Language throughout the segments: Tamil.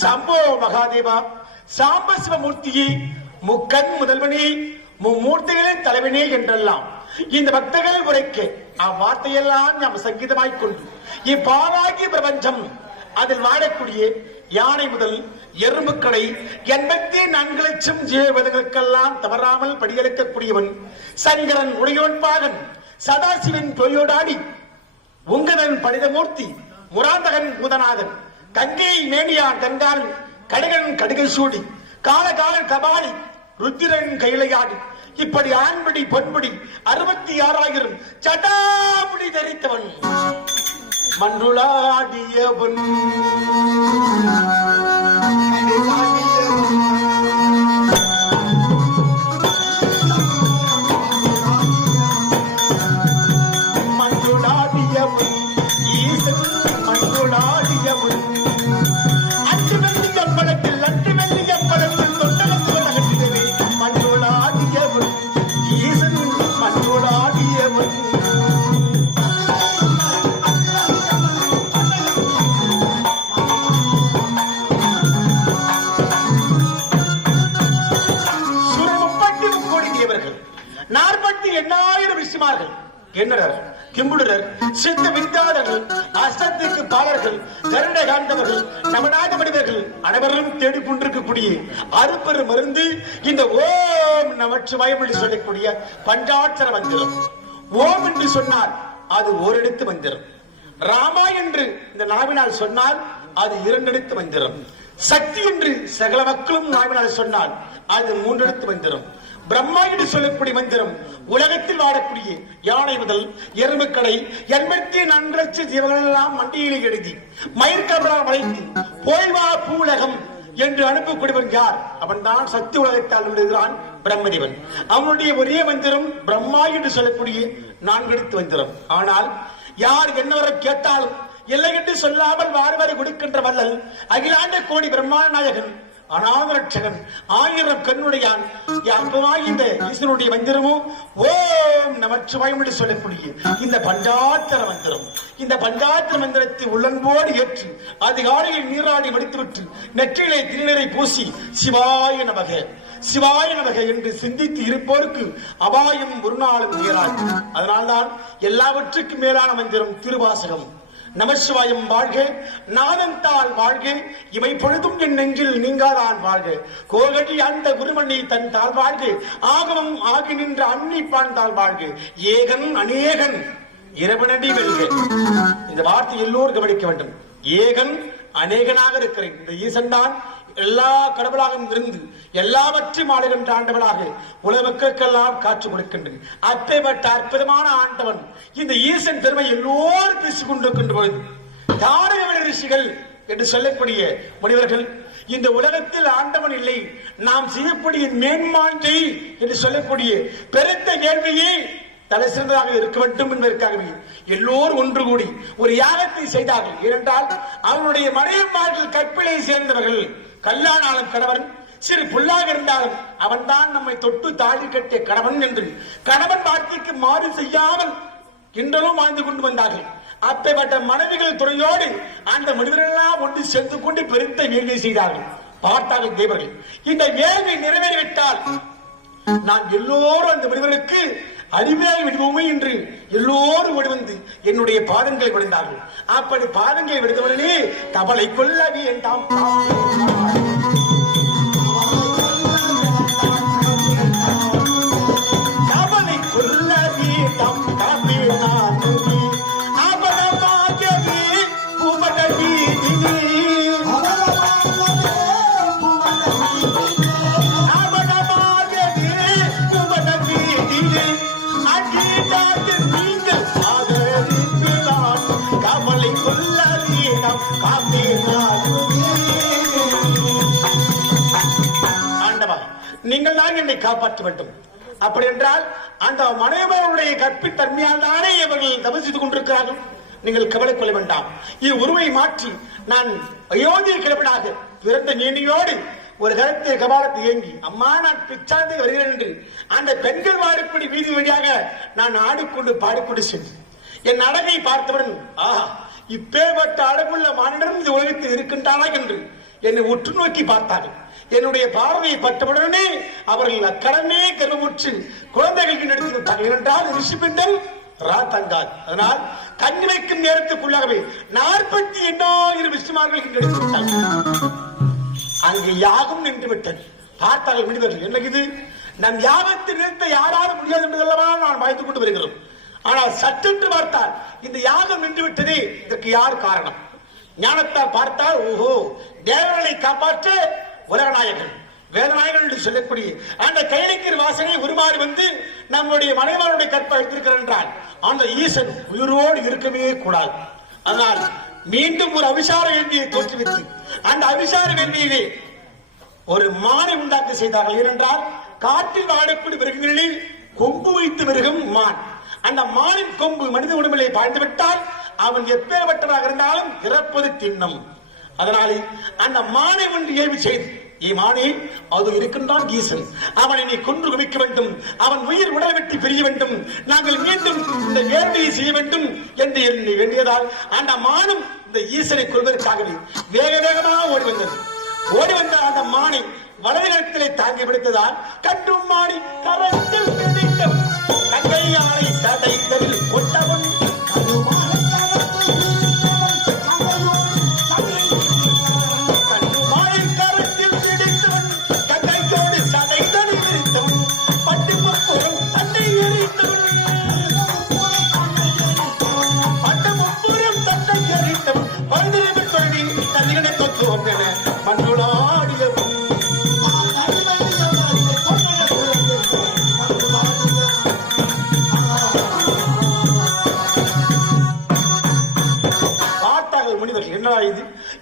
சம்போ மகாதேவா சாம்ப சிவமூர்த்தியே முக்கண் முதல்வனே மும்மூர்த்திகளின் தலைவனே என்றெல்லாம் இந்த பக்தர்கள் உரைக்க அவ்வார்த்தையெல்லாம் நாம் சங்கீதமாய்க் கொண்டு இப்பாவாகிய பிரபஞ்சம் அதில் வாழக்கூடிய யானை முதல் எறும்புக்கடை 84 லட்சம் ஜீவர்களுக்கெல்லாம் தவறாமல் படியெடுக்கக்கூடியவன் சங்கரன் உடையோன் பாகன் சதாசிவன் தொழியோடாடி உங்கதன் பணிதமூர்த்தி முராந்தகன் பூதநாதன் கங்கை மேனியான் கங்கான் கடுகன் கடுகை சூடி காலகாலன் கபாலி ருத்திரன் கையிலையாடி இப்படி ஆண்படி பொன்படி 66,000 சட்டாபடி தரித்தவன் மன்றுளாடியவன் மன்றுளாடியவன் ஈசன் மன்றுளாடியவன் அன்று வெள்ளி அம்பலத்தில் தொண்டகத்துவன் அகற்றிடவே மன்றுளாடியவன் ஈசன் மன்றுளாடியவன் கிண்ணறர் கிம்புடரர் சித்த வித்தாதர்கள் அஷ்டத்துக்கு பாலர்கள் கருணை காண்டவர்கள் நமநாத மனிதர்கள் அனைவரும் தேடிக்கொண்டிருக்கக்கூடிய அருப்பெரு மருந்து இந்த ஓம் நமச்சிவாயம் என்று சொல்லக்கூடிய பஞ்சாட்சர மந்திரம். ஓம் என்று சொன்னால் அது ஓரெழுத்து மந்திரம். ராமா என்று இந்த நாவினால் சொன்னால் அது 2 எழுத்து மந்திரம். சக்தி என்று சகல மக்களும் நாவினால் சொன்னால் அது 3 எழுத்து மந்திரம். பிரம்மா என்று சொல்லக்கூடிய மந்திரம் உலகத்தில் வாழக்கூடிய யானை முதல் எறும்புக்கடை 84 லட்சம் ஜீவர்கள் எல்லாம் மண்டியிலே எழுதி மயிர்கமலா வளைத்து போய்வா பூலகம் என்று அனுப்பக்கூடியவன் யார்? அவன் தான் சக்தி உலகத்தால் விடுகிறான் பிரம்மதேவன். அவனுடைய ஒரே மந்திரம் பிரம்மா என்று சொல்லக்கூடிய 4 எழுத்து மந்திரம். ஆனால் யார் என்னவரை கேட்டாலும் இல்லை என்று சொல்லாமல் வாரி கொடுக்கின்ற வல்லல் அகிலாண்ட கோடி பிரம்மாண்ட நாயகன் அநாதரட்சகன் 1000 கண்ணுடையான் இந்த ஈஸ்வரனுடைய மந்திரமும் ஓம் நமச்சிவாயம் என்று சொல்லக்கூடிய இந்த பஞ்சாட்சர மந்திரம். இந்த பஞ்சாட்சர மந்திரத்தை உள்ளன்போடு ஏற்று அதிகாலையில் நீராடி முடித்துவிட்டு நெற்றியிலே திருநீரை பூசி சிவாய நமக சிவாய நமக என்று சிந்தித்து இருப்போருக்கு அபாயம் ஒரு நாளும் நேராது. அதனால்தான் எல்லாவற்றுக்கும் மேலான மந்திரம் திருவாசகம். நமசிவாயம் வாழ்க, நாதந்தாள் வாழ்க, இவை பொழுதும் என் நெஞ்சில் நீங்காதான் வாழ்க, கோகடி அந்த குருமணி தன் தாழ் வாழ்க, ஆகமம் ஆகி நின்ற அன்னி பாண்டாள் வாழ்க, ஏகன் அநேகன் இரவனடி வெல்க. இந்த வார்த்தை எல்லோரும் கவனிக்க வேண்டும். ஏகன் அநேகனாக இருக்கிறேன். இந்த ஈசன் தான் எல்லா கடவுளாகவும் இருந்து எல்லாவற்றையும் ஆளுகின்ற ஆண்டவனாக உலகங்களுக்கெல்லாம் காட்சி கொடுக்கின்றது. அப்பேற்பட்ட அற்புதமான ஆண்டவன் இந்த ஈசன் பெருமை எல்லோரும் பேசிக் கொண்டிருக்கின்ற பொழுது தாரகவள ரிஷிகள் என்று சொல்லக்கூடிய முனிவர்கள் இந்த உலகத்தில் ஆண்டவன் இல்லை, நாம் செய்யக்கூடிய மேன்மாண்டை என்று சொல்லக்கூடிய பெருத்த கேள்வியை தலை சிறந்ததாக இருக்க வேண்டும் என்பதற்காகவே எல்லோரும் ஒன்று கூடி ஒரு யாகத்தை செய்தார்கள். ஏனென்றால் அவருடைய மனைவிமார்கள் கற்பிலை சேர்ந்தவர்கள். கல்லானாலும் கணவன், சிறு புல்லாக இருந்தாலும் அவன் தான் நம்மை தொட்டு தாழி கட்டிய கணவன் என்று கணவன் வார்த்தைக்கு மாறு செய்யாமல் இன்றலும் வாழ்ந்து கொண்டு வந்தார்கள். அப்பேற்பட்ட மனைவிகள் துறையோடு அந்த மனிதர்களெல்லாம் ஒன்று சேர்ந்து கொண்டு பெருத்த வேள்வி செய்தார்கள். பார்த்தார்கள் தேவர்கள். இந்த வேள்வி நிறைவேறிவிட்டால் நான் எல்லோரும் அந்த மனிதர்களுக்கு அடிமையாகி விடுவோமே என்று எல்லோரும் ஓடி வந்து என்னுடைய பாதங்களை விழுந்தார்கள். அப்படி பாதங்களை விடுத்தவர்களே கவலை கொள்ள வேண்டாம், கவலை கொள்ள வேண்டாம், நீங்கள் தான் என்னை காப்பாற்ற வேண்டும். அப்படி என்றால் அந்த மனைவருடைய கற்பித்தன்மையால் தானே இவர்கள் தபசித்துக் கொண்டிருக்கிறார்கள். நீங்கள் கவலை கொள்ள வேண்டாம். உருவை மாற்றி நான் அயோத்திய கிழவனாக பிறந்த நீனியோடு ஒரு கருத்தை கபாலத்தை ஏங்கி அம்மா நான் பிச்சாந்து வருகிறேன் என்று அந்த பெண்கள் வாடிப்படி வீதி வழியாக நான் ஆடிக்கொண்டு பாடிக்கொண்டு சென்றேன். என் அழகை பார்த்தவுடன் ஆஹா, இப்பேற்பட்ட அழகுள்ள மானிடரும் இந்த உலகத்தில் இருக்கின்றானா என்று என்னை உற்று நோக்கி பார்த்தார்கள். என்னுடைய பார்வையை பட்டவுடனே அவர்கள் அக்கடமே கருவுற்று குழந்தைகளுக்கு நடத்தி விட்டார்கள். ஏனென்றால் ரிஷிபிண்டல் ராத்தங்காது. அதனால் கண் வைக்கும் நேரத்துக்குள்ளாகவே 48 விஷ்ணுமார்கள் எடுத்து விட்டார்கள். அங்கு யாகம் நின்று விட்டது. பார்த்தார்கள் மனிதர்கள், என்ன இது, நம் யாகத்தை நிறுத்த யாராலும் முடியாது என்பதெல்லாம் நான் பயந்து கொண்டு வருகிறோம். ஆனால் சற்றென்று பார்த்தால் இந்த யாகம் நின்று விட்டதே, இதற்கு யார் காரணம்? ஞானத்தால் பார்த்தால் ஓஹோ, தேவர்களை காப்பாற்ற உலகநாயகன் வேதநாயகன் என்று சொல்லக்கூடிய அந்த கைலிக்கர் வாசனை உருமாறி வந்து நம்முடைய மனைவருடைய கற்பை வைத்திருக்கிறார் என்றால் அந்த ஈசன் உயிரோடு இருக்கவே கூடாது. அதனால் மீண்டும் ஒரு அபிசார வேள்வியை தோற்றுவித்து அந்த அபிசார வேள்வியிலே ஒரு மானை உண்டாக்க செய்தார்கள். ஏனென்றால் காட்டில் வாழக்கூடிய மிருகங்களில் கொம்பு வைத்து மிருகம் மான். அந்த மானின் கொம்பு மனித உடம்பிலே பாய்ந்துவிட்டால் அவன் எப்பேற்பட்டதாக இருந்தாலும் இறப்பது திண்ணம். அதனாலே அந்த மானை ஒன்று ஏவி செய்து மானே அது இருக்கின்றான் ஈசன், அவனை நீ கொன்று குவிக்க வேண்டும், அவன் உயிர் உடலை விட்டு பிரிய வேண்டும், நாங்கள் மீண்டும் இந்த வேள்வியை செய்ய வேண்டும் என்று எண்ணி வேண்டியதால் அந்த மானும் இந்த ஈசனை கொள்வதற்காகவே வேக வேகமாக ஓடி வந்தது. ஓடி வந்த அந்த மானை வலது கரத்திலே தாங்கி பிடித்ததால் கண்டும் மாடி கரத்தில் கையாளை சதைத்ததில் கொட்டவன்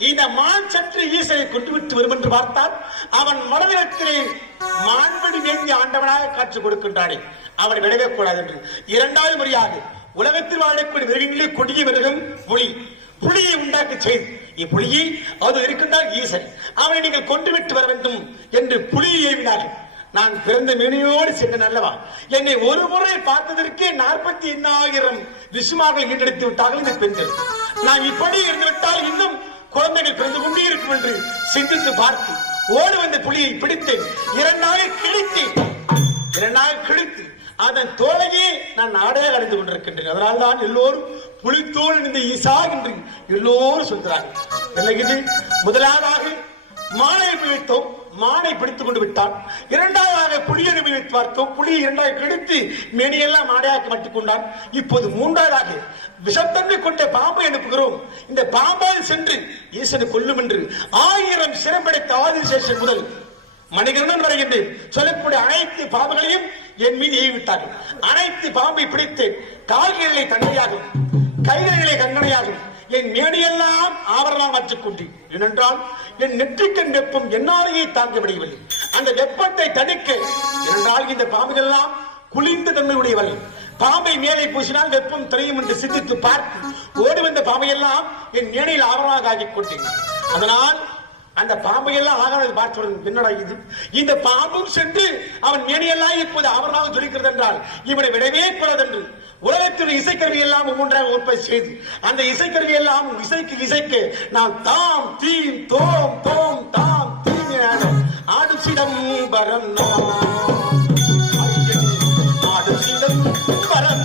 இந்த மான் சற்று ஈசனை கொண்டு விட்டு வரும் என்று பார்த்தால் அவன் மனதிலே மான்படி வேண்டிய ஆண்டவனாக காட்சி கொடுக்கின்றானே, அவனை விடவே கூடாது என்று இரண்டாவது முறையாக உலகத்தில் வாழக்கூடிய மிருகங்களே கொடிய மிருகம் புலி. புலியை உண்டாக்க செய்து இப்புலியை அது இருக்கின்றார் ஈசன், அவனை நீங்கள் கொண்டு விட்டு வர வேண்டும் என்று புலியை ஏவினார்கள். நான் பிறந்த மேனியோடு சென்றேன் அல்லவா, என்னை ஒரு முறை பார்த்ததற்கே 48,000 விசுமார்கள் ஈட்டெடுத்து விட்டார்கள் இந்த பெண்கள். நான் இப்படி இருந்துவிட்டால் இன்னும் குழந்தைகள் பிறந்து கொண்டே இருக்கும் என்று சிந்தித்து பார்த்து ஓடி வந்த புலியை பிடித்து 2 நாள் கிழித்து அதன் தோலையே நான் நாடாக அடைந்து கொண்டிருக்கின்றேன். அதனால்தான் எல்லோரும் புலித்தோல் இந்த ஈசா என்று எல்லோரும் சொல்கிறார்கள். முதலாவதாக மானை வைத்தோம், மானை பிடித்துக் கொண்டு விட்டான். இரண்டாவதாக புலியை பார்த்தோம். புலியை இரண்டாக கெடுத்து மேனியெல்லாம் மாடையாக்கி மாட்டிக் கொண்டான். இப்போது மூன்றாவதாக விஷத்தன்மை கொண்ட பாம்பை அனுப்புகிறோம். இந்த பாம்பால் சென்று ஈசனை கொல்லும் என்று 1000 சிறப்படைத்த ஆதிசேஷன் முதல் மணிகண்டன் வருகின்ற சொல்லக்கூடிய அனைத்து பாம்புகளையும் என் மீது ஏவிவிட்டார்கள். அனைத்து பாம்பை பிடித்து கால்களை தண்டையாகும், கைகளை கங்கணையாகும், என் மேனியெல்லாம் ஆபரணம் மாற்றிக் கொண்டேன். ஏனென்றால் என் நெற்றிக்கண் வெப்பம் என்னாலேயே தாங்க முடியவில்லை. அந்த வெப்பத்தை தடுக்க என்றால் இந்த பாம்புகள் எல்லாம் குளிர்ந்த தன்மையுடையவள். பாம்பை மேலே பூசினால் வெப்பம் தெரியும் என்று சிந்தித்து பார்த்து ஓடி வந்த பாம்பை எல்லாம் என் மேனையில் ஆபரணமாக ஆக்கிக் கொண்டேன். அதனால் அந்த பாம்பை எல்லாம் ஆகாத பார்த்து என்னடா இது, இந்த பாம்பும் சென்று அவன் மேனியெல்லாம் இப்போது ஆபரணமாக ஜொலிக்கிறது என்றால் இவனை விடவே கூடாது என்று உலகத்தில் இசைக்கருவி எல்லாம் ஒவ்வொன்றாக உற்பத்தி செய்து அந்த இசைக்கருவி எல்லாம் இசைக்கு நான் தாம் தீம் தோம் தோம் தாம் தீம் ஆடு சிதம்பரம் ஆடு சிதம்பரம்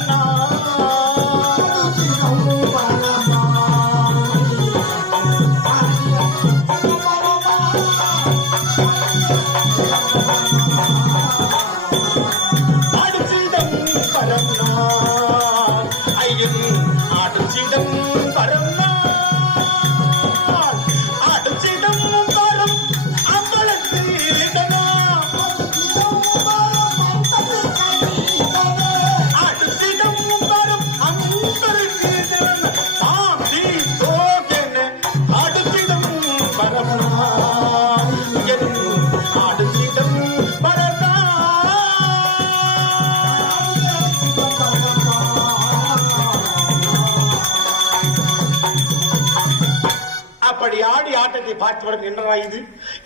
ஆடி ஆட்டத்தை பார்த்தவுடன் என்னடா இது,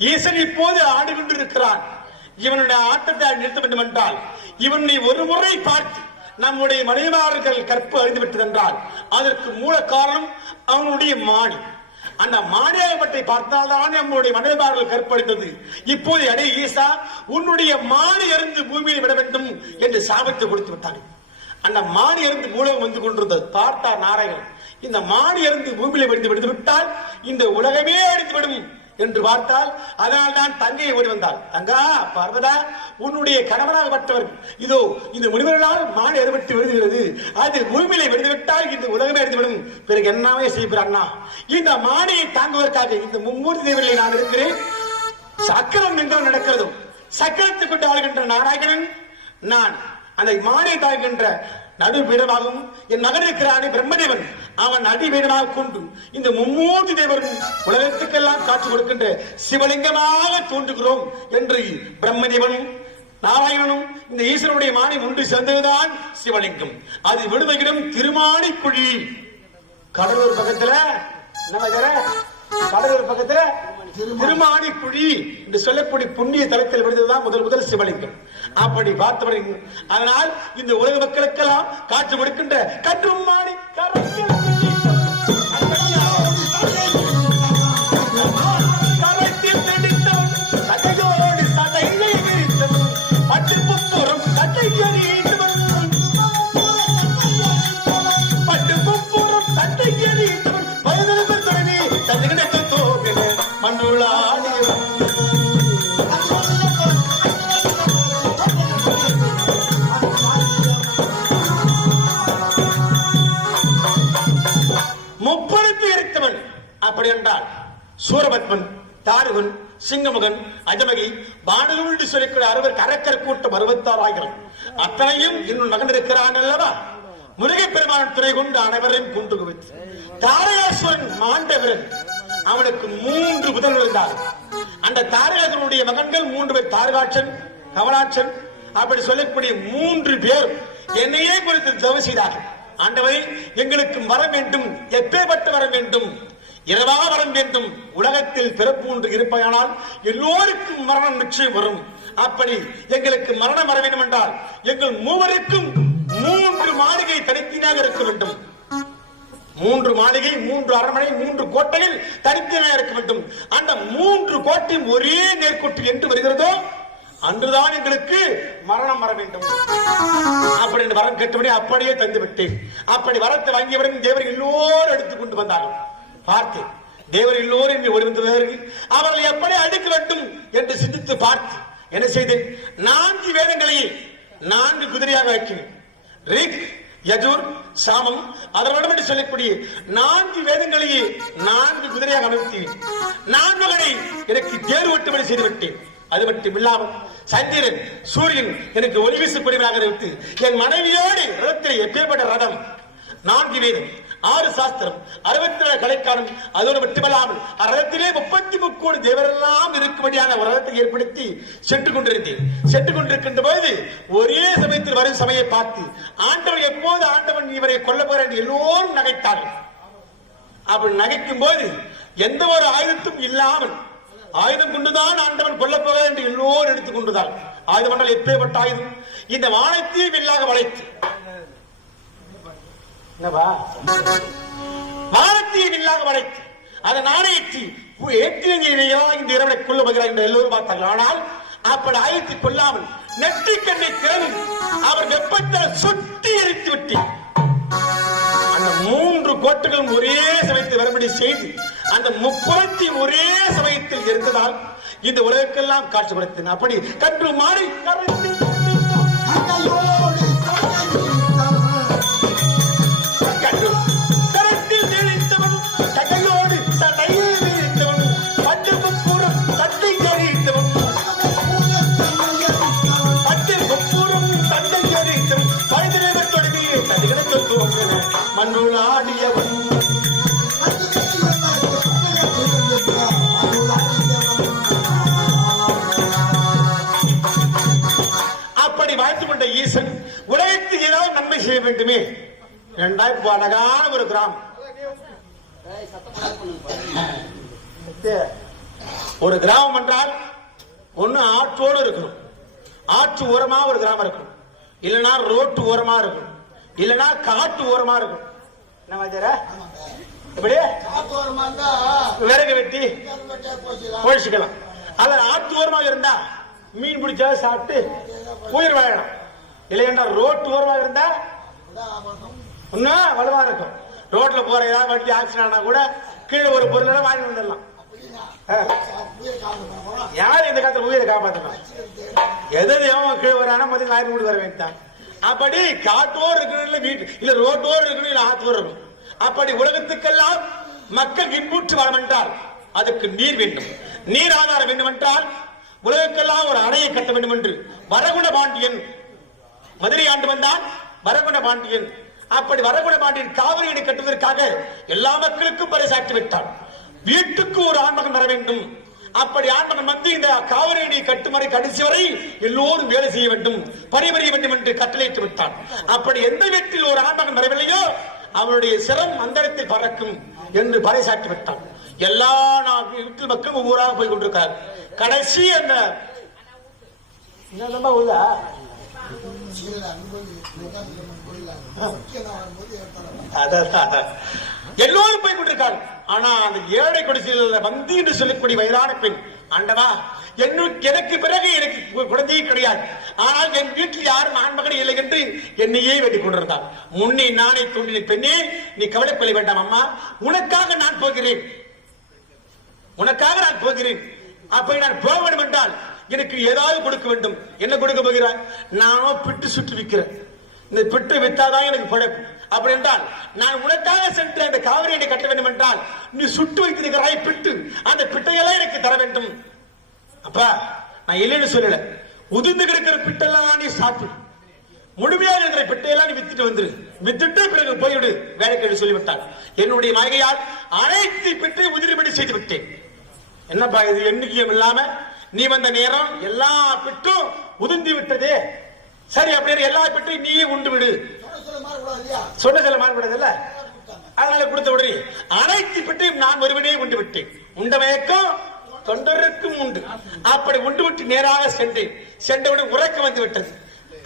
ஈசன் இப்போது ஆடு கொண்டிருக்கிறான், இவனுடைய ஆட்டத்தை நிறுத்த வேண்டும் என்றால் இவனை ஒரு முறை பார்த்து நம்முடைய மனைவார்கள் கற்பு அறிந்துவிட்டது என்றால் அதற்கு மூல காரணம் அவனுடைய மாணி. அந்த மாணியாகப்பட்டை பார்த்தால்தான் நம்முடைய மனைவார்கள் கற்பழித்தது. இப்போது அடே ஈசா, உன்னுடைய மாணி அருந்து பூமியில் விட வேண்டும் என்று சாபத்தை கொடுத்து விட்டார்கள். அந்த மாணி அருந்து மூலம் வந்து கொண்டிருந்தது. பார்த்தார் நாராயணன், இந்த மாணி அருந்து பூமியில விழுந்து விட்டால் இந்த உலகமே அடித்துவிடும் என்று பார்த்தால் அதனால் தான் தங்கையை ஓடி வந்தாள். தங்கா பார்வதா, உன்னுடைய கணவனாகப்பட்டவர் இதோ இந்த முனிவர்களால் மாணி அறுபட்டு விழுதுகிறது, அது பூமியில விழுந்துவிட்டால் இந்த உலகமே அடித்துவிடும், பிறகு என்னவே செய்கிறார் அண்ணா. இந்த மாணியை தாங்குவதற்காக இந்த மும்மூர்த்தி தேவர்களை நான் இருக்கிறேன். சக்கரம் என்றால் நடக்கிறதும் சக்கரத்தை கொண்டு ஆளுகின்ற நாராயணன் நான் அந்த மானியை தாங்குகின்ற நடுபீடமாகவும் என் மகன் இருக்கிறானே பிரம்மதேவன், அவன் அடிபீடமாக கொண்டு இந்த மும்மூர்த்தி தேவரும் உலகத்துக்கெல்லாம் காட்சி கொடுக்கின்ற சிவலிங்கமாக தோன்றுகிறோம் என்று பிரம்மதேவனும் நாராயணனும் இந்த ஈஸ்வரனுடைய மானி ஒன்று சேர்ந்ததுதான் சிவலிங்கம். அது விடுதகிடம் திருமாணிக்குழி. கடலூர் பக்கத்துல கடலூர் பக்கத்துல திருமாணிக்குழி என்று சொல்லக்கூடிய புண்ணிய தலத்தில் விழுந்ததுதான் முதல் சிவலிங்கம். அப்படி பார்த்தவரை அதனால் இந்த உலக மக்களுக்கெல்லாம் காட்சி கொடுக்கின்ற கன்றுமாணி கரத்தில் பிடித்தவன் சகையோடு சதையை விரித்தவன் பட்டுப்புறம் சட்டை எறிந்தவன் பட்டுப்புறம் சட்டை எறிந்தவன் வயதில் தொடங்கி தன்னிடத்தை தோன்றின மண்ணுளாடியவன். முப்பழுத்து எரித்தவன். அப்படி என்றால் சூரபத்மன், தாருகன், சிங்கமுகன், அஜமகி, பானகன் என்று சொல்லிக்கூடிய 60 கரக்கர் கூட்டம் 66,000 அத்தனையும் இன்னும் மகன் இருக்கிறான் அல்லவா. முருகப்பெருமான் துணை கொண்டு அனைவரையும் கொண்டு குவித்து தாரகாசுரன் மாண்ட பிறகு அவனுக்கு 3 புதல்வர் இருந்தார். அந்த தாரகாசுரனுடைய மகன்கள் 3 பேர், தாரகாட்சன், கமலாட்சன், அப்படி சொல்லக்கூடிய 3 பேர் என்னையே குறித்து தவம் செய்தார்கள். ஆண்டவரே, எங்களுக்கு வரம் வேண்டும், எப்பேற்பட்ட வரம் வேண்டும், இரவா வரம் வேண்டும். உலகத்தில் பிறப்பு ஒன்று இருப்பதானால் எல்லோருக்கும் மரணம் நிச்சயம் வரும். அப்படி எங்களுக்கு மரணம் வர வேண்டும் என்றால் எங்கள் மூவருக்கும் 3 மாளிகை தனித்தனியாக இருக்க வேண்டும். 3 மாளிகை, 3 அரண்மனை, 3 கோட்டையில் தனித்தனியாக இருக்க வேண்டும். அந்த 3 கோட்டையும் ஒரே நேர்கோட்டில் என்று வருகிறதோ அன்றுதான் எங்களுக்கு மரணம் வர வேண்டும். அப்படி வரம் கேட்டபடி அப்படியே தந்து விட்டேன். அப்படி வரத்தை வாங்கியவுடன் தேவர் எல்லோரும் எடுத்துக் கொண்டு வந்தார்கள். பார்த்தேன், தேவர் எல்லோரும் என்று ஓடிவந்தவர்கள் அவர்களை எப்படி அடுக்க வேண்டும் என்று சிந்தித்து பார்த்து என்ன செய்தேன்? 4 வேதங்களையே 4 குதிரையாக வைக்கிறேன். ரிக், யஜுர், சாமம், அதனுடன் என்று சொல்லக்கூடிய 4 வேதங்களையே 4 குதிரையாக அமைத்தேன். 4 எனக்கு தேர்வு வட்டுமணி செய்து விட்டேன். அது மட்டும் இல்லாமல் சந்திரன் சூரியன் எனக்கு ஒளி வீசக்கூடியவராக வைத்து என் மனைவியோடு ரதத்தில் எப்பேற்பட்ட ரதம் 4 வேதம் 6 சாஸ்திரம் 67 கலைக்காலம் அதோடு மட்டுமல்லாமல் ரதத்திலே 33 கோடி தேவரெல்லாம் இருக்கும்படியான ஒரு ரதத்தை ஏற்படுத்தி சென்று கொண்டிருக்கின்ற போது ஒரே சமயத்தில் வரும் சமயம் பார்த்து ஆண்டவன் எப்போது ஆண்டவன் இவரை கொல்ல போற என்று எல்லோரும் நகைத்தார்கள். அப்படி நகைக்கும் போது எந்த ஒரு ஆயுதத்தும் இல்லாமல் ஆயுதம் கொண்டுதான் ஆண்டவன் கொல்ல போக என்று எல்லோரும் எடுத்துக் கொண்டுதான் ஆயுதம் என்றால் எப்பேற்பட்ட ஆயுதம்? இந்த வானத்தை வில்லாக வளைத்து வானத்தை வில்லாக வளைத்து அதை நாணயற்றி இந்த இரவனை கொல்ல போகிறார் என்று எல்லோரும் பார்த்தார்கள். ஆனால் அப்படி ஆயுதத்தை கொள்ளாமல் நெற்றிக்கண்ணை திறந்து அவர் வெப்பத்தில் சுட்டி எரித்து விட்டு அந்த 3 கோட்டுகளும் ஒரே சமயத்தில் வரும்படி செய்து அந்த முப்புறத்தை ஒரே சமயத்தில் இருந்ததால் இந்த உலகக்கெல்லாம் காட்சி கொடுத்தேன். அப்படி கன்று மாறி அப்படி வாழ்த்து கொண்ட ஈசன் உலகத்துக்கு ஏதாவது நன்மை செய்ய வேண்டுமே. அழகான ஒரு கிராமம், ஒரு கிராமம் என்றால் ஒண்ணு ஆற்றோடு இருக்கணும், ஆற்று ஓரமா ஒரு கிராமம் இருக்கணும், இல்லைன்னா ரோட்டு ஓரமா இருக்கணும், இல்லைன்னா காட்டு ஓரமா இருக்கும். எப்படி விறகு வெட்டி பொழிச்சுக்கலாம். அல்ல ஆற்று ஓரமா இருந்தா மீன் பிடிச்சா சாப்பிட்டு உயிர் வாழலாம். இல்லையா ரோட்டு ஓரமா இருந்தா இன்னும் வலுவா இருக்கும். ரோட்ல போற ஏதாவது வண்டி ஆக்சிடென்ட் ஆனா கூட கீழே ஒரு பொருள் வாங்கி வந்துடலாம். யார் இந்த காலத்துல உயிரை காப்பாற்றலாம்? எது எவன் கீழே வரானா முதல்ல வாங்கி மூடி வர வேண்டாம். அப்படி காட்டோர் இருக்கணும், வீட்டு இல்ல ரோட்டோர் இருக்கணும், இல்ல ஆத்தோர் இருக்கணும். அப்படி உலகத்துக்கெல்லாம் மக்கள் இன்புற்று வர என்றால் அதுக்கு நீர் வேண்டும், நீர் ஆதாரம் வேண்டும் என்றால் உலகத்துக்கெல்லாம் ஒரு அணையை கட்ட வேண்டும் என்று வரகுண பாண்டியன் மதுரை ஆண்டு வந்தான். வரகுண பாண்டியன் அப்படி வரகுண பாண்டியன் காவிரி அணை கட்டுவதற்காக எல்லா மக்களுக்கும் பரிசாற்றி விட்டான். வீட்டுக்கு ஒரு ஆண்மகன் வர வேண்டும். அப்படி ஆண்மகன் வந்து இந்த காவிரி அணை கட்டுமறை கடைசி வரை எல்லோரும் வேலை செய்ய வேண்டும், பணிபுரிய வேண்டும் என்று கட்டளையிட்டு விட்டான். அப்படி எந்த வீட்டில் ஒரு ஆண்மகன் வரவில்லையோ அவருடைய சிரம் அந்தரத்தில் பறக்கும் என்று பறைசாற்றி விட்டான். எல்லா வீட்டு மக்களும் ஒவ்வொருவராக போய் கொண்டிருக்கிறார். கடைசி அந்த எல்லோரும் போய் கொண்டிருக்காங்க. ஆனா அந்த ஏழை குடிசையில் வந்து என்று சொல்லக்கூடிய வயதான பெண், ஆண்டவா எனக்கு பிறகு எனக்கு குழந்தையே கிடையாது, ஆனால் என் வீட்டில் யாரும் ஆண்மகனே இல்லை என்று என்னையே வேண்டிக் கொண்டிருந்தார். முன்னே நானே தோன்றின பெண்ணே, நீ கவலைப்பட வேண்டாம் அம்மா, உனக்காக நான் போகிறேன், உனக்காக நான் போகிறேன். அப்படி நான் போக வேண்டும் என்றால் எனக்கு ஏதாவது கொடுக்க வேண்டும். என்ன கொடுக்க போகிறாய்? நானோ பிட்டு சுற்றி விற்கிறேன், இந்த பிட்டு வித்தாதான் எனக்கு பழப்பு. அப்படி என்றால் நான் உனக்காக சென்று அந்த காவிரி அணை கட்ட வேண்டும் என்றால் நீ சுட்டு வைத்திருக்கிறாய் பிட்டு, அந்த பிட்டையெல்லாம் எனக்கு தர வேண்டும். அப்பா நான் இல்லைன்னு சொல்லல, உதிர்ந்து கிடக்கிற பிட்டெல்லாம் நீ சாப்பிடு, முழுமையாக இருக்கிற பிட்டையெல்லாம் நீ வித்துட்டு வந்துரு, வித்துட்டு பிறகு போய்விடு வேலைக்கு சொல்லிவிட்டார். என்னுடைய மகையால் அனைத்து பிட்டை உதிரிபடி செய்து விட்டேன். என்னப்பா இது எண்ணிக்கையும் இல்லாம நீ வந்த நேரம் எல்லா பிட்டும் உதிர்ந்து விட்டதே. சரி அப்படின்னு எல்லா பிட்டையும் நீயே உண்டு விடு, சொன்ன சில மாறுபடாது இல்ல, அதனால கொடுத்த உடனே அனைத்து பிட்டையும் நான் ஒருவனே உண்டு விட்டேன். உண்ட மயக்கம் தொண்டருக்கும் உண்டு. அப்படி உண்டு விட்டு நேராக சென்றேன். சென்றவுடன் உறக்க வந்து விட்டது.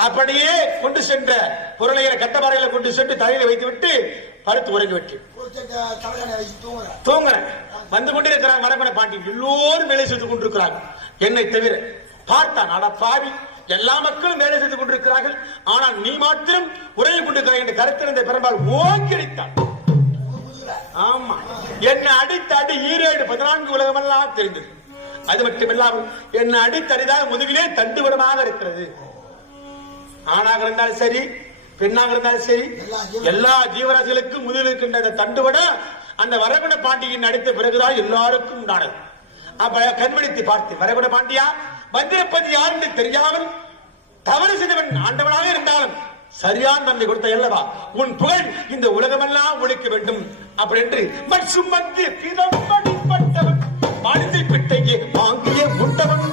அப்படியே கொண்டு சென்ற பொருளை கட்டபாறையில கொண்டு சென்று தலையில வைத்து விட்டு படுத்து உறங்கி விட்டேன். தூங்குறேன். வந்து கொண்டிருக்கிறாங்க வரகுண பாண்டியன், எல்லோரும் வேலை செய்து கொண்டிருக்கிறாங்க, என்னை தவிர. பார்த்தான், அட பாவி, எல்லா மக்களும் வேலை செய்து கொண்டிருக்கிறார்கள், ஆனால் நீ மாத்திரம் உறங்கி கொண்டிருக்கிறாய் என்று கருத்திருந்த பெரும்பால் ஓங்கி அடித்தான். ஆமா, என்னை அடித்த அடி 14 உலகமெல்லாம் தெரிந்தது. அது மட்டுமில்லாமல் என்னை அடித்தடிதான் முதுகிலே தண்டுவடமாக இருக்கிறது. ஆணாக இருந்தாலும் சரி, பெண்ணாக இருந்தாலும் சரி, எல்லா ஜீவராசிகளுக்கும் முதுகில் இருக்கின்ற அந்த தண்டுவடம் அந்த வரகுண பாண்டியன் அடித்த பிறகுதான் எல்லாருக்கும் உண்டானது. அப்ப கண்பிடித்து பார்த்து, வரகுண பாண்டியா வந்திருப்பது யார் என்று தெரியாமல் தவறு செய்தவன் ஆண்டவனாக இருந்தாலும் சரியான தந்தை கொடுத்த அல்லவா உன் புகழ் இந்த உலகமெல்லாம் ஒழிக்க வேண்டும் அப்படி என்று சுமந்து பிறப்படிப்பட்டவன் மனித பிட்டையே வாங்கிய முட்டவன்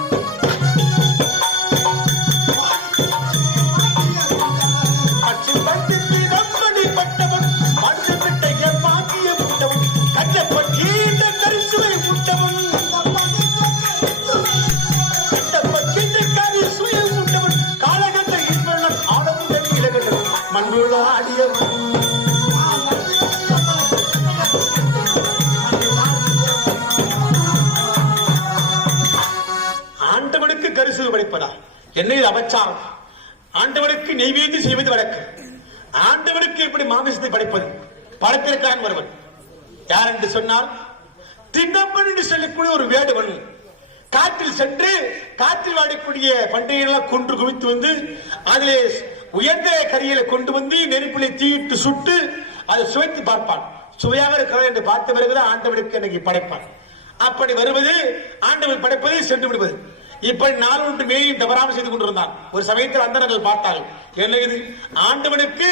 ஆண்டவனுக்கு கரிசு படைப்பதா என்ன இது அபச்சாரம்? ஆண்டவனுக்கு நெய்வேதி செய்வது வழக்கு. ஆண்டவனுக்கு எப்படி மாமிசத்தை படைப்பது? படைத்திருக்கான் ஒருவன். யார் என்று சொன்னால் திண்ணப்பன் என்று சொல்லக்கூடிய ஒரு வேடுவன் காற்றில் சென்று காற்றில் வாடக்கூடிய பண்டிகைகள் கொன்று குவித்து வந்து அதிலே உயர்ந்த கரியில கொண்டு வந்து நெருப்பிலை தீயிட்டு சுட்டு அதை சுவைத்து பார்ப்பான். சுவையாக இருக்கிறது என்று பார்த்த பிறகுதான் ஆண்டவனுக்கு எனக்கு படைப்பான். அப்படி வருவது ஆண்டவன் படைப்பதை சென்று விடுவது. இப்படி நாள் ஒன்று மேயும் தவறாமல் செய்து கொண்டிருந்தான். ஒரு சமயத்தில் அந்தனர்கள் பார்த்தார்கள், என்ன இது ஆண்டவனுக்கு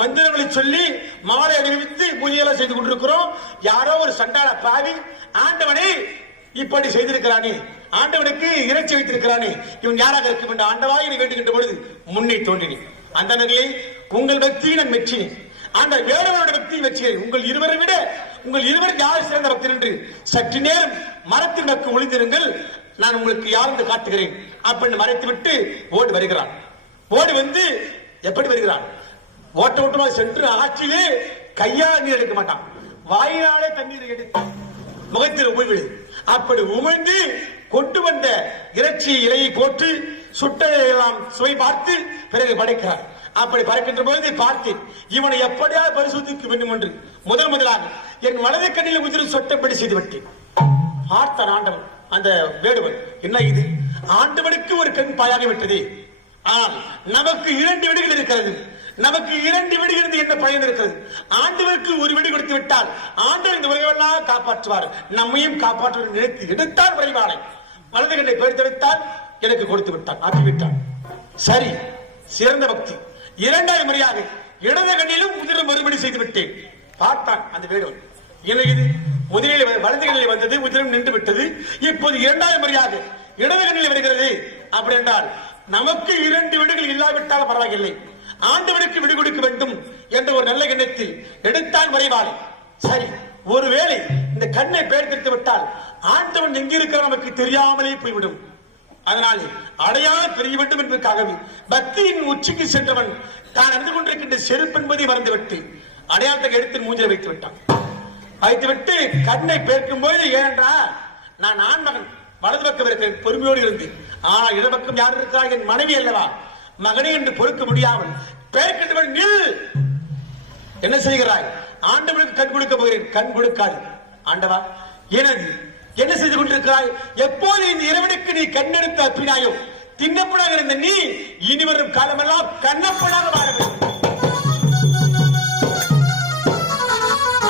மந்திரங்களை சொல்லி மாலை அணிவித்து பூஜையெல்லாம் செய்து கொண்டிருக்கிறோம், யாரோ ஒரு சண்டாள பாவி ஆண்டவனை இப்படி செய்திருக்கிறானே, ஆண்டவனுக்கு இறைச்சி வைத்திருக்கிறானே, இவன் யாராக இருக்கும் என்று ஆண்டவாய் நீ வேண்டுகின்ற பொழுது முன்னே தோன்றினேன். அந்தனர்களே உங்கள் பக்தியை நான் மெச்சினேன், அந்த வேடவனோட பக்தியை மெச்சினேன். உங்கள் இருவரை விட உங்கள் இருவர் யார் சிறந்த பக்தர் என்று சற்று நேரம் மரத்தின் நக்கு ஒளிந்திருங்கள், நான் உங்களுக்கு யார் என்று காட்டுகிறேன் அப்படின்னு மறைத்து விட்டு ஓடி வருகிறான். ஓடி வந்து எப்படி வருகிறான்? ஓட்ட ஓட்டமாக சென்று ஆற்றிலே கையால் நீர் எடுக்க மாட்டான், வாயினாலே தண்ணீர் எடுத்து முகத்தில் உமிழ்விடு. அப்படி உமிழ்ந்து கொண்டு வந்த இறைச்சி இலையை போட்டு சுட்டையெல்லாம் சுவை பார்த்து பிறகு படைக்கிறார். அப்படி படைக்கின்ற பொழுது பார்த்தேன், இவனை எப்படியாவது பரிசோதிக்க வேண்டும் என்று முதலாக என் வலது கண்ணில் உதிரும் சொட்டப்படி செய்து விட்டேன். பார்த்தான் ஆண்டவன், அந்த வேடுவன், என்ன இது ஆண்டவனுக்கு ஒரு கண் பாயாக விட்டது, ஆனால் நமக்கு 2 வீடுகள் இருக்கிறது, நமக்கு 2 வீடுகள் என்ன பயன் இருக்கிறது? ஆண்டவருக்கு ஒரு வீடு கொடுத்து விட்டால் ஆண்டவர் இந்த உலகெல்லாம் காப்பாற்றுவார், நம்மையும் காப்பாற்ற நினைத்து எடுத்தால் விரைவானை வலது கண்ணை பெருத்தெடுத்தால் எனக்கு கொடுத்து விட்டான், ஆக்கிவிட்டான். சரி, சிறந்த பக்தி. 2வது முறையாக இடது கண்ணிலும் உதிரம் மறுபடி செய்து விட்டேன். பார்த்தான் அந்த வேடுவன், என்ன இது முதலில் வலது கண்ணில் வந்தது, உதிரம் நின்று விட்டது, இப்போது 2வது முறையாக இடது கண்ணில் வருகிறது. அப்படி என்றால் நமக்கு 2 வீடுகள் இல்லாவிட்டால் பரவாயில்லை, ஆண்டவனுக்கு விடு கொடுக்க வேண்டும் என்ற ஒரு நல்ல எண்ணத்தில் எடுத்தான் விரைவாளை. சரி, ஒருவேளை இந்த கண்ணை பேர்த்து விட்டால் ஆண்டவன் எங்கிருக்கிற நமக்கு தெரியாமலே போய்விடும், அதனால் அடையாளம் தெரிய வேண்டும் என்பதற்காகவே பக்தியின் உச்சிக்கு சென்றவன் தான் அறிந்து கொண்டிருக்கின்ற செருப்பு என்பதை மறந்துவிட்டு அடையாளத்தை எடுத்து மூஞ்சில வைத்து விட்டான். வைத்துவிட்டு கண்ணை பேர்க்கும் போது, ஏனென்றா நான் ஆண்மகன், வலது பக்கம் இருக்கிறேன், பொறுமையோடு இருந்து, ஆனால் இடப்பக்கம் யார் இருக்கா? என் மனைவி அல்லவா, மகனே என்று பொறுக்க முடியாமல் பேர்க்கின்றவன் நில், என்ன செய்கிறாய்? ஆண்டவனுக்கு கண் கொடுக்க போகிறேன். கண் கொடுக்காது. ஆண்டவா, எனது என்ன செய்து கொண்டிருக்கிறாய்? எப்போது இந்த இறைவனுக்கு நீ கண்ணெடுத்து அப்பினாயோ, தின்னப்படாக இருந்த நீ இனிவரும் காலமெல்லாம் கண்ணப்படாக வாழ வேண்டும்.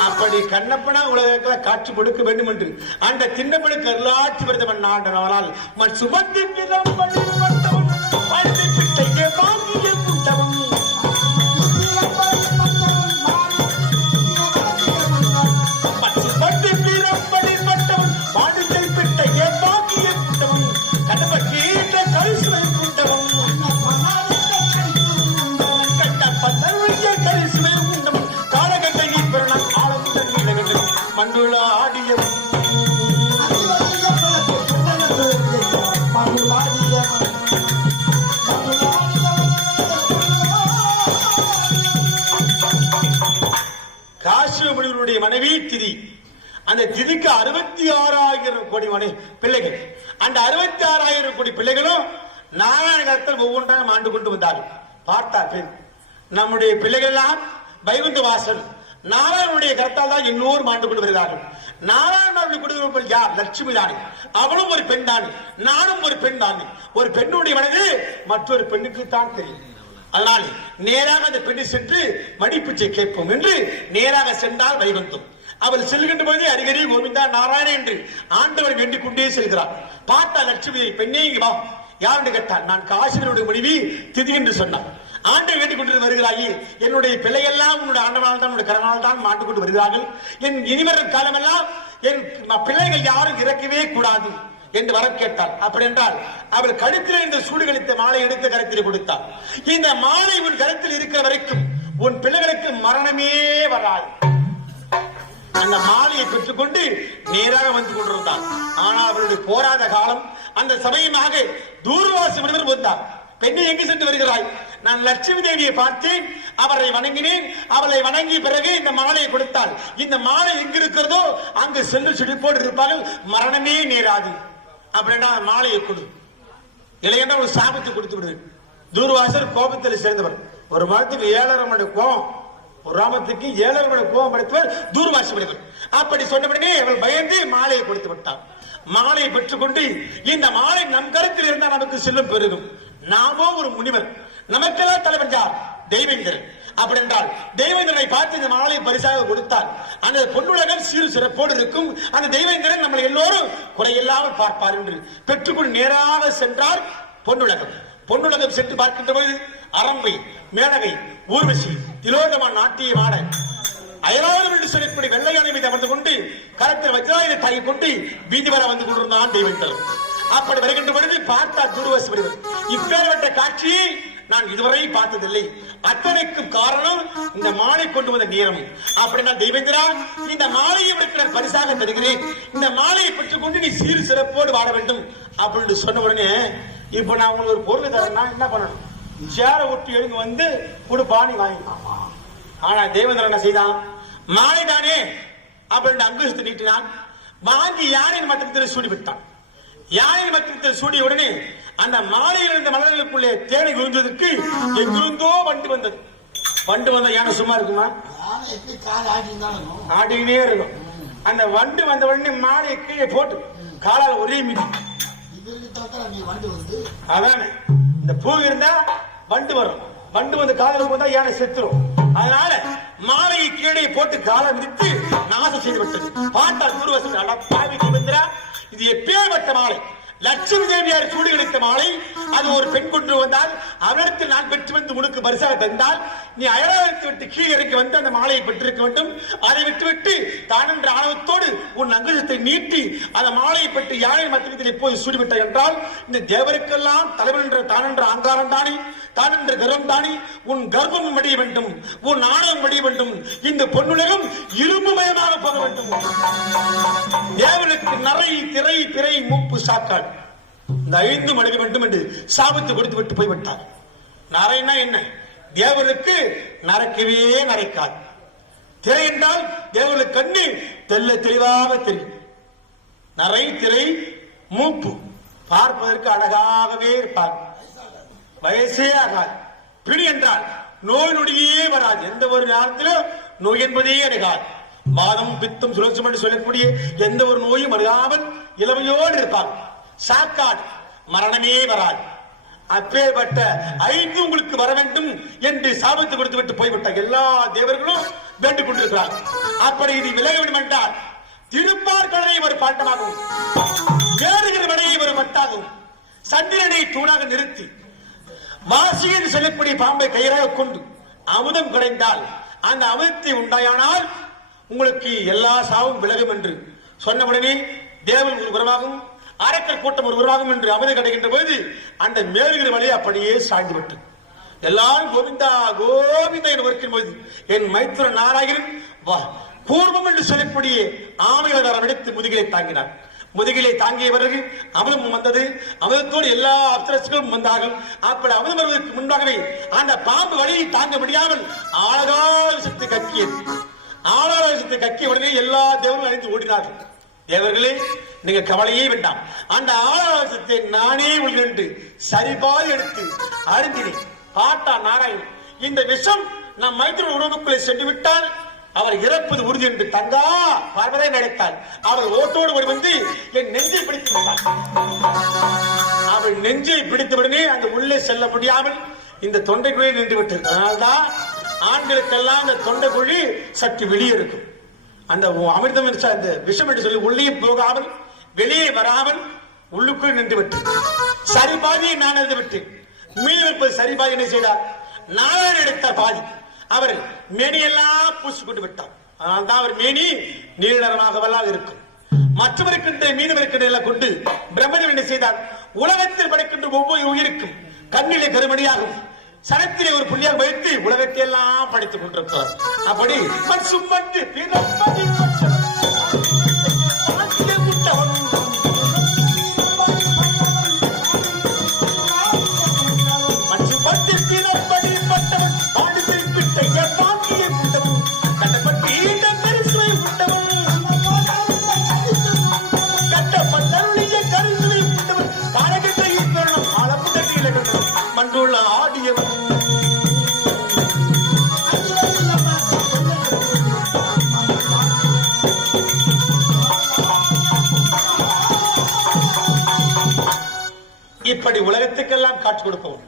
அப்படி கண்ணப்பனா உலகத்தில் காட்சி கொடுக்க வேண்டும் என்று அந்த தின்னப்பனுக்கு அருளாட்சி வருதவன் ஆண்டவனால் சுமந்து காசியமுனிவருடைய மனைவி திதி. அந்த திதிக்கு 66,000 கோடி பிள்ளைகள். அந்த 66,000 கோடி பிள்ளைகளும் நாராயணத்தில் ஒவ்வொன்றாக ஆண்டு கொண்டு வந்தார்கள். பார்த்தார் பெண், நம்முடைய பிள்ளைகள் எல்லாம் வைகுந்த வாசல் நாராயணனுடைய கருத்தால் தான் எல்லோரும் ஆண்டு கொண்டு வருகிறார்கள். நாராயணனுடைய குடும்பங்கள் யார்? லட்சுமி தானே, அவளும் ஒரு பெண் தானே, நானும் ஒரு பெண் தானே. ஒரு பெண்ணுடைய மனது மற்றொரு பெண்ணுக்கு தான் தெரியும். அதனால நேராக அந்த பெண்ணை சென்று மடிப்பிச்சை கேட்போம் என்று நேராக சென்றால் வைகுந்தம். அவள் செல்கின்ற போது அரிகரி கோவிந்தா நாராயண என்று ஆண்டவர் வேண்டிக் கொண்டே செல்கிறார். பார்த்தா லட்சுமி, பெண்ணே இங்க வா. யாருன்னு கேட்டார். நான் காசிவனுடைய மனைவி திதி என்று சொன்னார். ஆண்டை வேண்டிக் கொண்டு வருகிறாயே, என்னுடைய பிள்ளையெல்லாம் உன்னுடைய ஆண்டவனால் தான், உன்னுடைய கரனால் தான் மாண்டு கொண்டு வருகிறார்கள். என் இனிவரும் காலமெல்லாம் என் பிள்ளைகள் யாரும் இறக்கவே கூடாது என்று வரம் கேட்டார். அப்படி என்றால் அவர் கழுத்தில் இந்த சூடுகளித்த மாலை எடுத்து கருத்தில் கொடுத்தார். இந்த மாலை உன் கருத்தில் இருக்கிற வரைக்கும் உன் பிள்ளைகளுக்கு மரணமே வராது. அந்த மாலையை பெற்றுக்கொண்டு நேராக வந்து கொண்டிருந்தார். ஆனால் அவருடைய போராத காலம் அந்த சமயமாக தூர்வாசி முனிவர் வந்தார். பெண்ணை எங்கு சென்று வருகிறாய்? நான் லட்சுமி தேவியை பார்த்தேன், அவரை வணங்கினேன். அவளை வணங்கிய பிறகு இந்த மாலையை கொடுத்தால், இந்த மாலை எங்கு இருக்கிறதோ அங்கு சென்று செழிப்போடு இருப்பார்கள், மரணமே நேராது. அப்படின்னா மாலையை கொடு, இல்லையென்றால் ஒரு சாபத்தை கொடுத்து விடுவேன். தூர்வாசர் கோபத்தில் சேர்ந்தவர். ஒரு மரத்துக்கு 7.5 மணி கோபம், ஒரு ராமத்துக்கு 7.5 மணி கோபம் படைத்தவர் தூர்வாசி படைத்தவர். அப்படி சொன்னபடியே அவள் பயந்து மாலையை கொடுத்து விட்டார். மாலையை பெற்றுக்கொண்டு இந்த மாலை நம் கருத்தில் இருந்தால் நமக்கு செல்லும் பெருகும். நாமோ ஒரு முனிவர், நமக்கெல்லாம் தலைவர் யார்? தெய்வேந்திரன். அப்படி என்றால் தெய்வேந்திரனை பார்த்து இந்த மாலை பரிசாக கொடுத்தால் அந்த பொன்னுலகம் சீரு சிறப்போடு இருக்கும். அந்த தெய்வேந்திரன் நம்மளை எல்லோரும் குறையில்லாமல் பார்ப்பார் என்று பெற்றுக்கொண்டு நேராக சென்றார் பொன்னுலகம். பொன்னுலகம் சென்று பார்க்கின்ற போது அரம்பை, மேனகை, ஊர்வசி, திலோதமான் நாட்டியம் ஆட அயலாளர் என்று சொல்லக்கூடிய வெள்ளையானை மீது அமர்ந்து கொண்டு கரத்தில் வஜ்ராயுதத்தை தாங்கிக் கொண்டு வீதி வர வந்து கொண்டிருந்தான் தெய்வேந்திரன். அப்படி வருகின்ற பொழுது பார்த்தார் தூர்வாசி முனிவர். இப்பேற்பட்ட காட்சியை நான் இதுவரை பார்த்ததில்லை. அத்தனைக்கும் காரணம் இந்த மாலை கொண்டு வந்த நேரம். அப்படின்னா தெய்வேந்திரா, இந்த மாலையை உனக்கு நான் பரிசாக தருகிறேன். இந்த மாலையை பெற்றுக் கொண்டு நீ சீர் சிறப்போடு வாழ வேண்டும் அப்படின்னு சொன்ன உடனே, இப்ப நான் உங்களுக்கு ஒரு பொருள் தரேன்னா என்ன பண்ணணும்? சேர ஒட்டி எடுங்க வந்து கொடுப்பானி வாங்கிக்கலாம். ஆனா தேவேந்திரன் என்ன செய்தான்? மாலை தானே அப்படின்னு அங்குசத்தை நீட்டினான். வாங்கி யானையின் மட்டத்தில் சூடி விட்டான். யானையின் மட்டத்தில் சூடிய உடனே அந்த மாலையில் இருந்த மலர்களுக்குள்ளே தேனை விழுந்ததற்கு எங்கிருந்தோ வண்டு வந்தது. வண்டு வந்த யானை சும்மா இருக்குமா? ஆடினே இருக்கும். அந்த வண்டு வந்த உடனே மாலையை கீழே போட்டு காலால் ஒரே மீதி. அதானே, இந்த பூ இருந்தா வண்டு வரும், வண்டு வந்து காதல் போதா யானை செத்துரும். அதனால மாலையை கீழே போட்டு காலை மிதித்து நாசம் செய்து விட்டது. பார்த்தா தூர்வாசி, அடப்பாவி தேவேந்திரா, இது எப்பேற்பட்ட மாலை! லட்சுமி தேவியார் சூடு கிடைத்த மாலை. அது ஒரு பெண் கொண்டு வந்தால் அவரிடத்தில் நான் பெற்று வந்து உனக்கு பரிசாக தந்தால் நீ அயராகத்தை விட்டு கீழே இறங்கி வந்து அந்த மாலையை பெற்றிருக்க வேண்டும். அதை விட்டுவிட்டு தான் என்ற ஆணவத்தோடு உன் அங்குசத்தை நீட்டி அந்த மாலையை பெற்று யானை மத்தியத்தில் எப்போது சூடிவிட்டாய் என்றால் இந்த தேவருக்கெல்லாம் தலைவன் என்ற தான் என்ற அங்காரம் தானே, தான் என்ற கர்வம் தானே. உன் கர்வம் மடிய வேண்டும், உன் ஆணவம் மடிய வேண்டும். இந்த பொன்னுலகம் இரும்புமயமாக போக வேண்டும். தேவனுக்கு நரை, திரை, பிறை, மூப்பு, சாக்காடு இந்த 5 அழிய வேண்டும் என்று சாபத்தை கொடுத்து விட்டு போய்விட்டார். நரைனா என்ன? தேவனுக்கு நரைக்கவே நரைக்காது. திரை என்றால் தேவனுக்கு கண்ணு தெல்ல தெளிவாக தெரியும். நரை, திரை, மூப்பு பார்ப்பதற்கு அழகாகவே இருப்பார், வயசே ஆகாது. பிடி என்றால் நோய் நொடியே வராது. எந்த ஒரு நேரத்திலும் நோய் என்பதே அணுகாது. வாதம், பித்தம், சுழற்சம் என்று சொல்லக்கூடிய எந்த ஒரு நோயும் அணுகாமல் இளமையோடு இருப்பார். சாக்காடு, மரணமே வராது. அப்பேற்பட்ட 5 உங்களுக்கு வர வேண்டும் என்று சாபத்தை கொடுத்து விட்டு போய்விட்ட எல்லா தேவர்களும் வேண்டிக் கொண்டிருக்கிறார்கள். அப்படி இது விலக வேண்டும் என்றால் திருப்பார் கடலை ஒரு பாட்டமாகவும், ஏறுகிற மலையை ஒரு மட்டாகவும், சந்திரனை தூணாக நிறுத்தி வாசி என்று சொல்லக்கூடிய பாம்பை கயிறாக கொண்டு அமுதம் கிடைந்தால் அந்த அமுதத்தை உண்டாயானால் உங்களுக்கு எல்லா சாவும் விலகும் என்று சொன்னவுடனே தேவன் ஒரு உருவாகும், அரக்கர் கூட்டம் ஒரு உருவாகும் என்று அமுதம் கிடைக்கின்ற போது அந்த மேலுகிற வழியை அப்படியே சாய்ந்து விட்டு எல்லாரும் கோவிந்தா கோவிந்தா என்று வருகின்ற போது என் மைத்திர நாராயணன் பூர்வம் என்று சொல்லக்கூடிய ஆமையாளர் எடுத்து முதுகிலை தாங்கினார். முதுகிலே தாங்கியவர்கள் அமுதம் வந்தது. அமுதத்தோடு எல்லா அப்சரஸ்களும் வந்தார்கள். அப்படி அமுதம் வருவதற்கு முன்பாகவே அந்த பாம்பு வழியை தாங்க முடியாமல் ஆழகாலத்தை கக்கியது. ஆழகாலத்தை கக்கிய உடனே எல்லா தேவர்களும் அழிந்து ஓடினார்கள். தேவர்களே, நீங்க கவலையே வேண்டாம், அந்த ஆழகாலத்தை நானே உள்கண்டு சரிபாய் எடுத்து அருந்தினேன். பார்த்தா நாராயணன், இந்த விஷம் நம் மைத்திர உணவுக்குள்ளே சென்று விட்டால் அவர் இறப்பது உறுதி என்று தங்கா பார்வதை நினைத்தாள். அவள் ஓட்டோடு ஓடி வந்து என் நெஞ்சை பிடித்து விட்டாள். அவள் நெஞ்சை பிடித்தவுடனே அந்த உள்ளே செல்ல முடியாமல் இந்த தொண்டைக்குள்ளே நின்று விட்டது. அதனால்தான் ஆண்களுக்கெல்லாம் அந்த தொண்டைக்குழி சற்று வெளியே இருக்கும். அந்த அமிர்தம் அந்த விஷம் என்று சொல்லி உள்ளே போகாமல் வெளியே வராமல் உள்ளுக்குள் நின்று விட்டு சரி பாதியை நான் எழுதி விட்டேன். மீன் இருப்பது சரி பாதி என்ன செய்தார்? நாராயணன் எடுத்தார் பாதி. அவர் மேனியெல்லாம் பூசிக்கொண்டு விட்டார். அதனால்தான் அவர் மேனி நீளமாகவெல்லாம் இருக்கும். மற்றவருக்கின்ற மீனவருக்கின்ற கொண்டு பிரம்மதேவன் என்ன செய்தார்? உலகத்தில் படைக்கின்ற ஒவ்வொரு உயிருக்கும் கண்ணிலே கருமணியாகும், சனத்திலே ஒரு புள்ளியாக வைத்து உலகத்தை எல்லாம் படைத்துக் கொண்டிருக்கிறார். அப்படி சும்மட்டு மண்டுள்ள ஆடியவன் இப்படி உலகத்துக்கெல்லாம் காட்சி கொடுப்பவன்.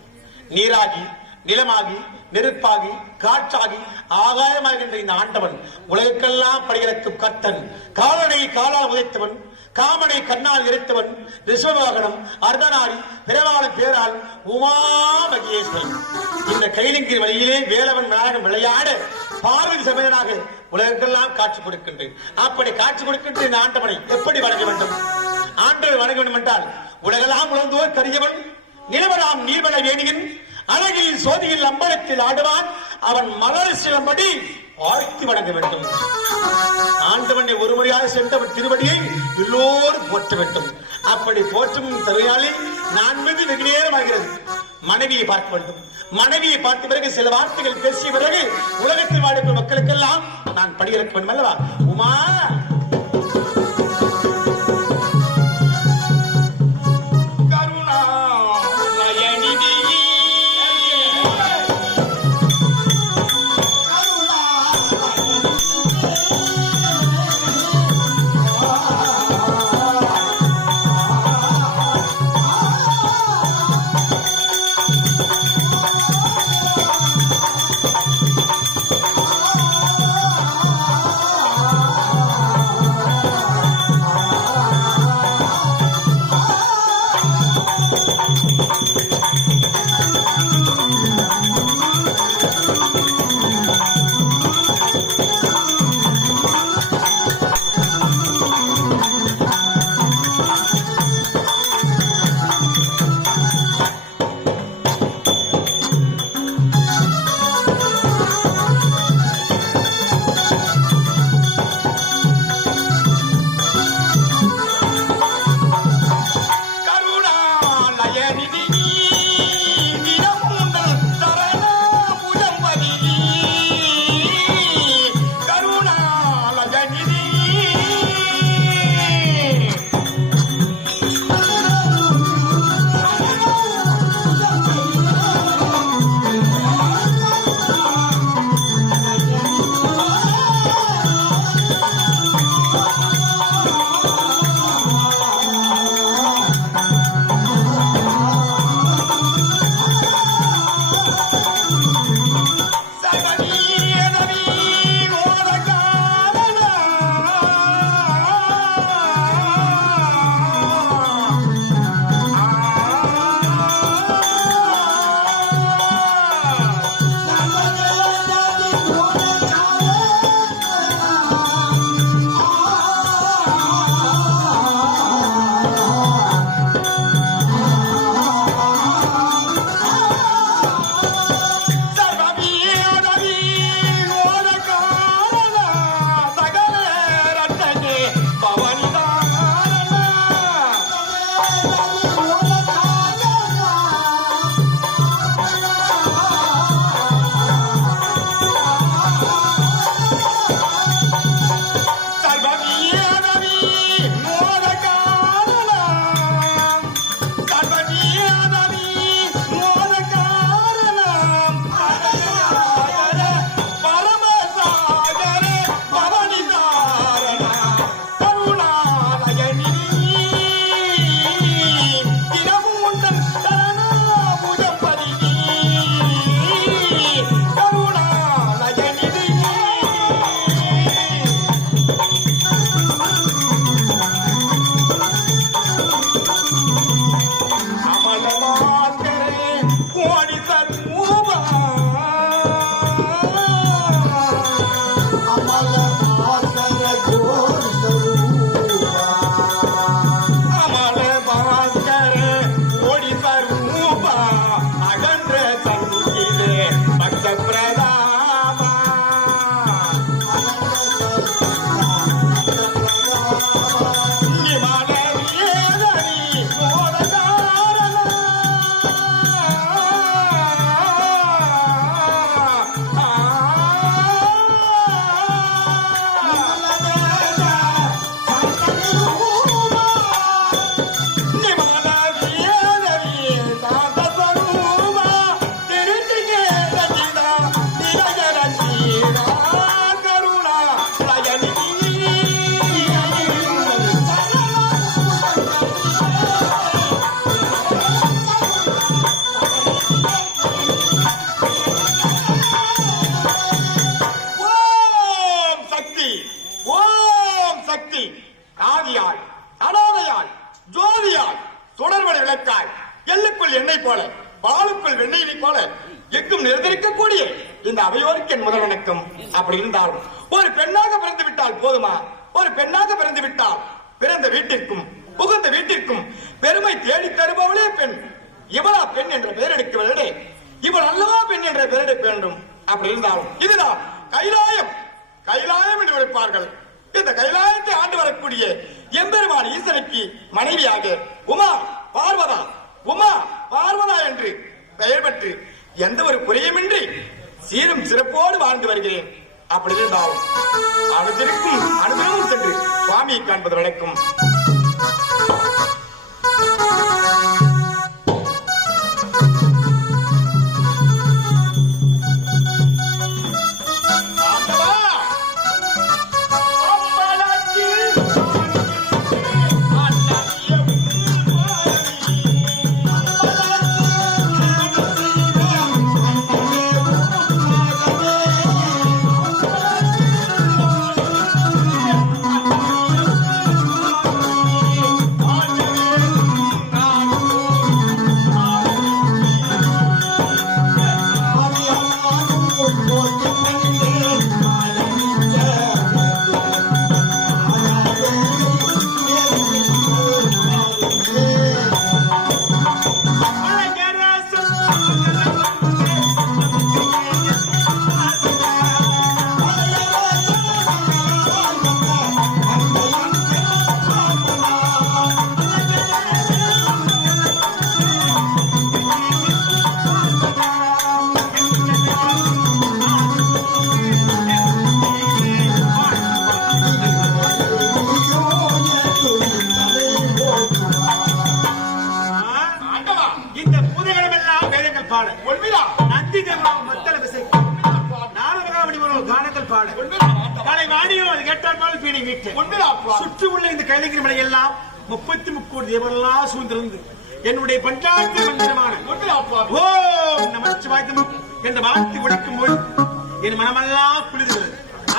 நீராகி நிலமாகி நெருப்பாகி காற்றாகி ஆகாயமாகின்ற இந்த ஆண்டவன் உலகெல்லாம் படையிறக்கும் கர்த்தன். காலனை காலால் உதைத்தவன், காமனை கண்ணால் எரித்தவன், ரிஷபவாகனம் அர்த்தநாரி பிறவாளன் பேரால் உமா மகேஸ்வரன். இந்த கைலிங்கின் வழியிலே வேலவன் நாயகன் விளையாட பார்வதி சமேதனாக உலகெல்லாம் காட்சி கொடுக்கின்றேன். அப்படி காட்சி கொடுக்கின்ற இந்த ஆண்டவனை எப்படி வணங்க வேண்டும்? ஆண்டவர் வணங்க வேண்டும் என்றால் உலகெல்லாம் உணர்ந்தோர் கரியவன், நிலவராம் நீர்வள வேணியின் அழகில் சோதியில் அம்பலத்தில் ஆடுவான், அவன் மலர் சிலம்படி வாழ்த்தி வணங்க வேண்டும். ஆண்டவனை ஒரு முறையாக சென்றவன் திருவடியை எல்லோரும் போற்ற வேண்டும். அப்படி போற்றும் தருவாளில் நான் மீது வெகு நேரம் ஆகிறது. மனைவியை பார்க்க வேண்டும். மனைவியை பார்த்த பிறகு சில வார்த்தைகள் பேசிய பிறகு உலகத்தில் வாழும் மக்களுக்கெல்லாம் நான் படியிறக்க வேண்டும் அல்லவா? உமா கோடி சர்மூபா அப்படி இருந்தாலும் ஒரு பெண்ணாக பிறந்து விட்டால் போதுமா? ஒரு பெண்ணாக பிறந்து விட்டால் பிறந்த வீட்டிற்கும் புகுந்த வீட்டிற்கும் பெருமை தேடி தருபவளே பெண். இவளா பெண் என்ற பெயர் எடுக்கவில்லை, இவள் அல்லவா பெண் என்ற பெயர் எடுக்க வேண்டும். அப்படி இருந்தாலும் இதுதான் கைலாயம். கைலாயம் என்று விளைப்பார்கள். இந்த கைலாயத்தை ஆண்டு வரக்கூடிய எம்பெருமான் ஈசனுக்கு மனைவியாக உமா பார்வதா, உமா பார்வதா என்று பெயர் பெற்று எந்த ஒரு குறையுமின்றி சீரும் சிறப்போடு வாழ்ந்து வருகிறேன். அப்படி இருந்தாலும் அவற்றிற்கும் அனுபவம் சென்று சுவாமியை காண்பது வழக்கம். சுற்றி உள்ள இந்த கைலகிரி மலை எல்லாம் 33 கோடி தேவர்களால் சூழ்ந்திருந்து என்னுடைய பஞ்சாயத்து மந்திரமான ஓம் நமச்சிவாய என்ற வார்த்தை ஒழிக்கும் போது என் மனமெல்லாம் குளிர்கிறது.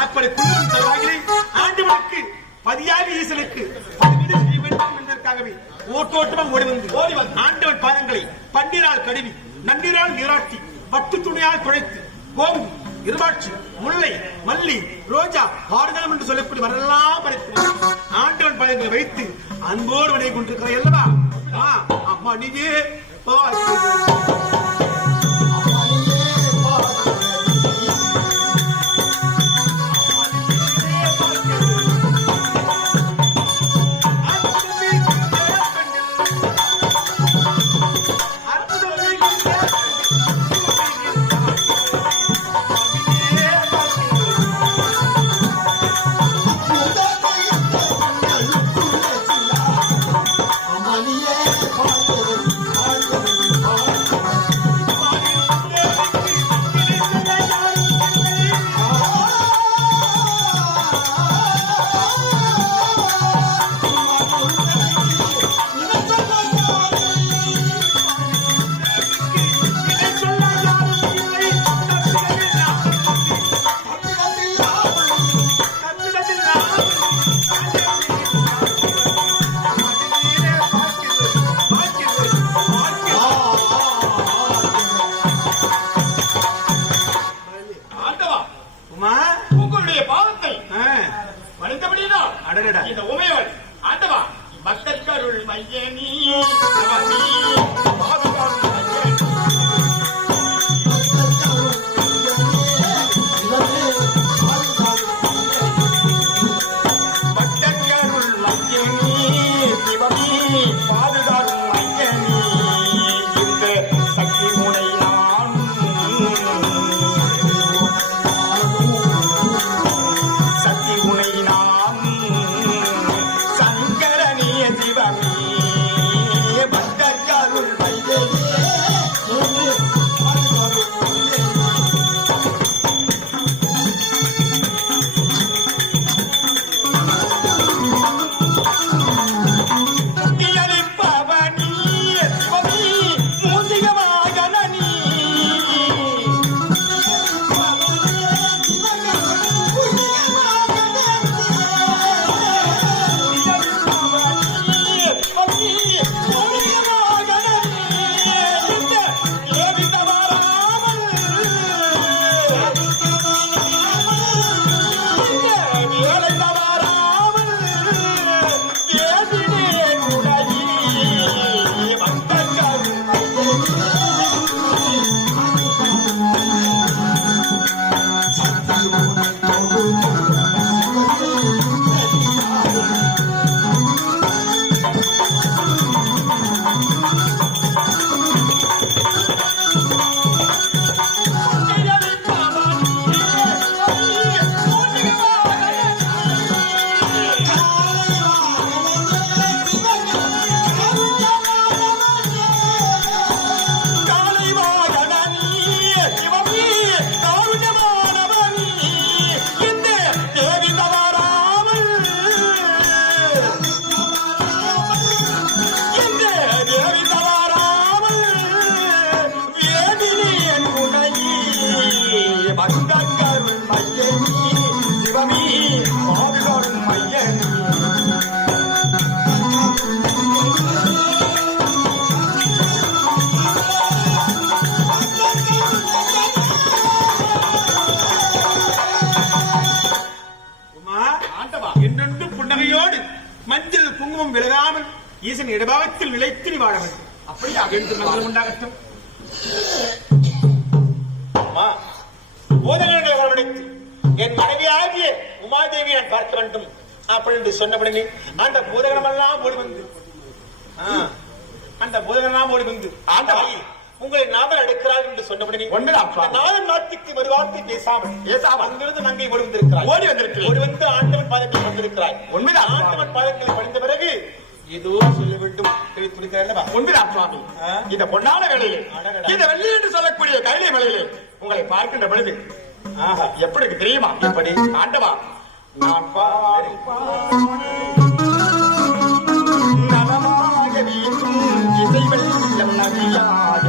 அப்படி குளிரும் தருவாயிலே ஆண்டவனுக்கு பதியாக ஈசனுக்கு பதிவிட செய்ய வேண்டும் என்பதற்காகவே ஓட்டோட்டமாக ஓடி வந்து ஆண்டவன் பாதங்களை பன்னிரால் கழுவி நன்னிரால் நீராட்டி பட்டு துணியால் குழைத்து கோம்பு இருபாட்சி முல்லை மல்லி ரோஜா ஆறுதலம் என்று சொல்லக்கூடிய வரலாம் படைத்து ஆண்டவன் பாதங்களை வைத்து அன்போடு வணங்கி கொண்டிருக்கிறார் அல்லவா? அம்மா நீயே Thank you. வாழ வேண்டும். அப்படியா? என்று மந்திரம் உண்டாகட்டும். அம்மா, பூதகணங்களை வரவழைத்து என் மனைவியாகிய உமாதேவி நான் பார்க்க வேண்டும் அப்படின்னு சொன்னபடி அந்த பூதகணம் எல்லாம் ஓடி வந்து அந்த பூதகணம் ஓடி வந்து ஆண்டவாயி உங்களை நாமல் எடுக்கிறார் என்று சொன்னபடி நாதன் நாட்டுக்கு ஒரு வார்த்தை பேசாமல் அங்கிருந்து நங்கை ஓடி வந்திருக்கிறார். ஓடி வந்து ஆண்டவன் பாதங்களை வந்திருக்கிறாய். உண்மைதான். ஆண்டவன் பாதங்களை படிந்த பிறகு ஏதோ சொல்ல வேண்டும் உண்மைதான் சுவாமி. இந்த பொன்னான வேளையிலே இந்த வெள்ளி என்று சொல்லக்கூடிய கைலை மலையிலே உங்களை பார்க்கின்ற பொழுது எப்படி தெரியுமா? எப்படி ஆண்டவா, நான் நலமாக வீசும் இசை வெள்ளம் நதியாக